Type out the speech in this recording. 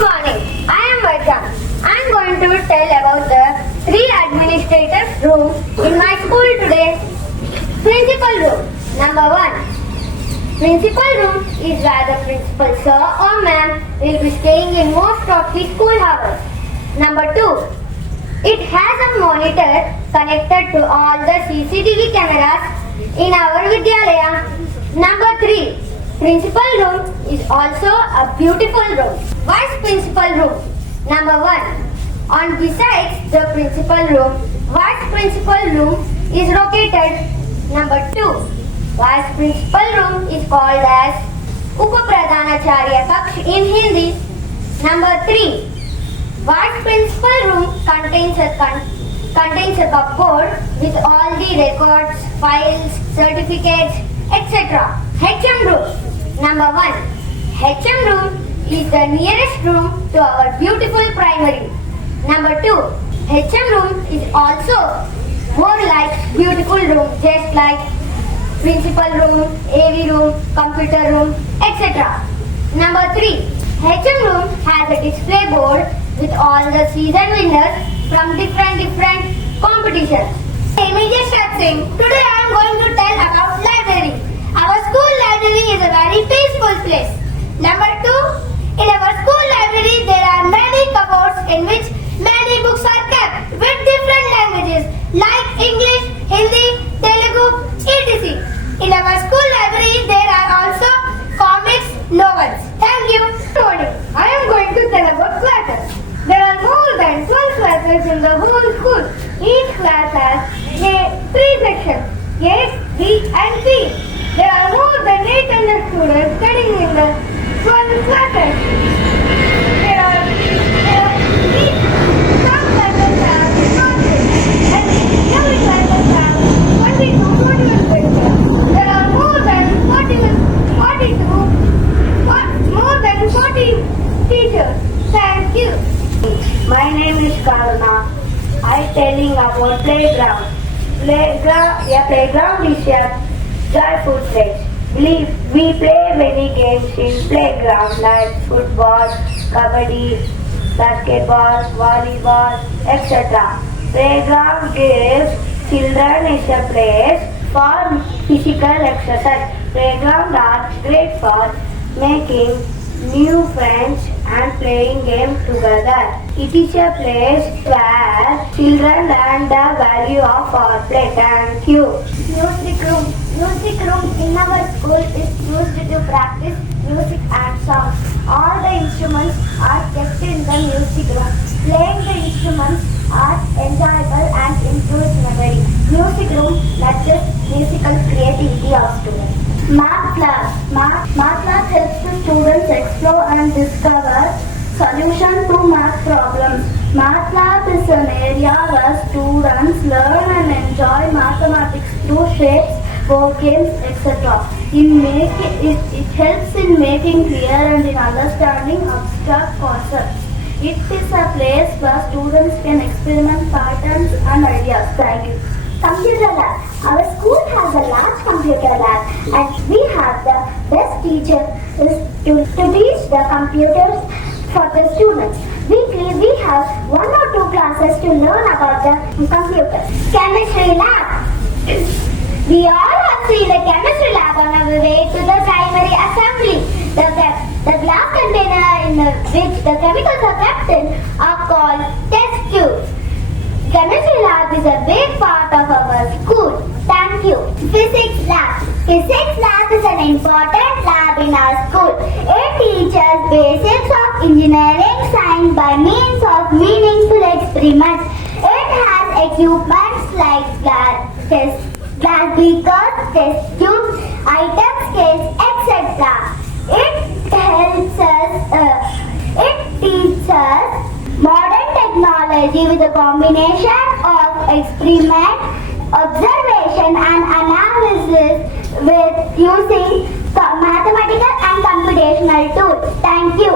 Good morning. I am Vaikam. I am going to tell about the 3 administrators' rooms in my school today. Principal room. Number 1. Principal room is where the principal sir or ma'am will be staying in most of the school hours. Number 2. It has a monitor connected to all the CCTV cameras in our Vidyalaya. Number 3. Principal room is also a beautiful room. Vice principal room. Number 1. On besides the principal room, vice principal room is located. Number 2. Vice principal room is called as Upapradhanacharya Kaksh in Hindi. Number 3. Vice principal room contains a cupboard with all the records, files, certificates, etc. HM room. Number 1. HM room is the nearest room to our beautiful primary. Number 2. HM room is also more like beautiful room, just like principal room, AV room, computer room, etc. Number 3. HM room has a display board with all the season winners from different competitions. Immediate Singh. Today I am going to tell about library. Our school library is a very peaceful place. Number 2. In our school library there are many cupboards in which many books are kept with different languages like English, Hindi, Telugu, etc. In our school library there are also comics, novels. Thank you. Good morning. I am going to tell about classes. There are more than 12 classes in the whole school. Each class has 3 sections, A, B and C. There are more than 800 students studying in the 12 classes. There are some classes have 40 and every classes have 20 to 21 pages. There are more than 40 teachers. Thank you. My name is Karuna. I am telling about playground. A playground is a joyful place. We play many games in playground like football, kabaddi, basketball, volleyball, etc. Playground gives children is a place for physical exercise. Playground are great for making new friends and playing games together. It is a place where children learn the value of our play. Thank you. Music room. Music room in our school is used to practice music and songs. All the instruments are kept in the music room. Playing the instruments are enjoyable and improves memory. Music room nurtures musical creativity of students. Math class. Math class helps the students explore and discover solutions to math problems. Math lab is an area where students learn and enjoy mathematics through shapes, board games, etc. It helps in making clear and in understanding abstract concepts. It is a place where students can experiment patterns and ideas. Thank you. Computer lab. Our school has a large computer lab and we have the best teachers to teach the computers for the students. Weekly we have 1 or 2 classes to learn about the computer. Chemistry lab. We all have seen the chemistry lab on our way to the primary assembly. The glass container in which the chemicals are kept in are called test tubes. Chemistry lab is a big part of our school. Thank you. Physics lab. Physics lab is an important lab in our school. It teaches basics of engineering science by means of meaningful experiments. It has equipment like glass beakers, test tubes, item scales, etc. It teaches modern technology with a combination of experiment, observation and analysis with using mathematical and computational tools. Thank you.